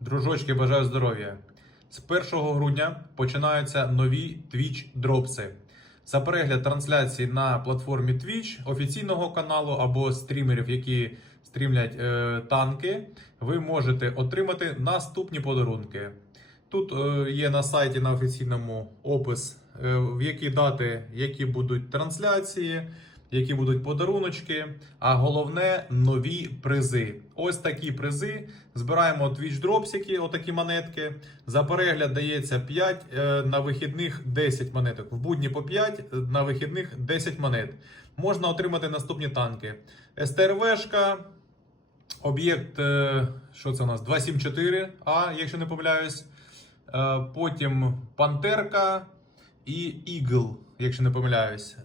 Дружочки, бажаю здоров'я. З 1 грудня починаються нові Twitch дропси. За перегляд трансляції на платформі Twitch, офіційного каналу або стрімерів, які стрімлять е, танки, ви можете отримати наступні подарунки. Тут е, є на сайті на офіційному опис, е, в які дати, які будуть трансляції, які будуть подаруночки, а головне нові призи. Ось такі призи. Збираємо Twitch дропсики, отакі монетки. За перегляд дається 5, е, на вихідних 10 монеток. В будні по 5, на вихідних 10 монет. Можна отримати наступні танки. СТРВшка, об'єкт, е, що це у нас? 274А, якщо не помиляюсь. Е, Потім Пантерка і Eagle, якщо не помиляюсь.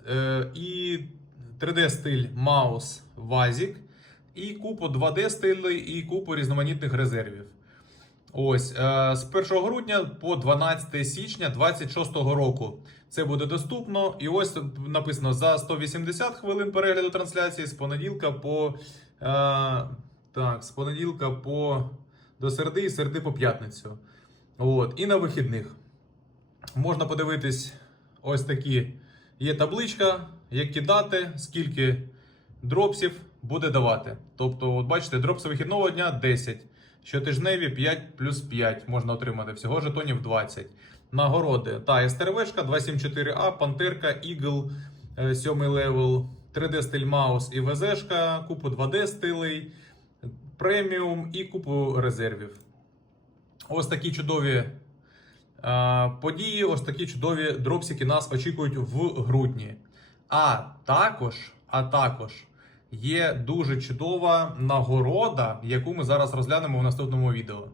І 3D стиль Маус Вазік. І купу 2D стилей, і купу різноманітних резервів. Ось е, з 1 грудня по 12 січня 26 року. Це буде доступно. І ось написано за 180 хвилин перегляду трансляції з понеділка по е, так, з понеділка по до середи і середи по п'ятницю. От, і на вихідних. Можна подивитись ось такі. Є табличка, які дати, скільки дропсів буде давати. Тобто, от бачите, дропси вихідного дня 10. Щотижневі 5 плюс 5 можна отримати. Всього жетонів 20. Нагороди. Та СТРВшка 274А, Пантерка, Eagle, 7 левел, 3D стиль Маус і ВЗшка, купу 2D стилей, преміум і купу резервів. Ось такі чудові е, події, ось такі чудові дропсики нас очікують в грудні. А також, а також є дуже чудова нагорода, яку ми зараз розглянемо в наступному відео.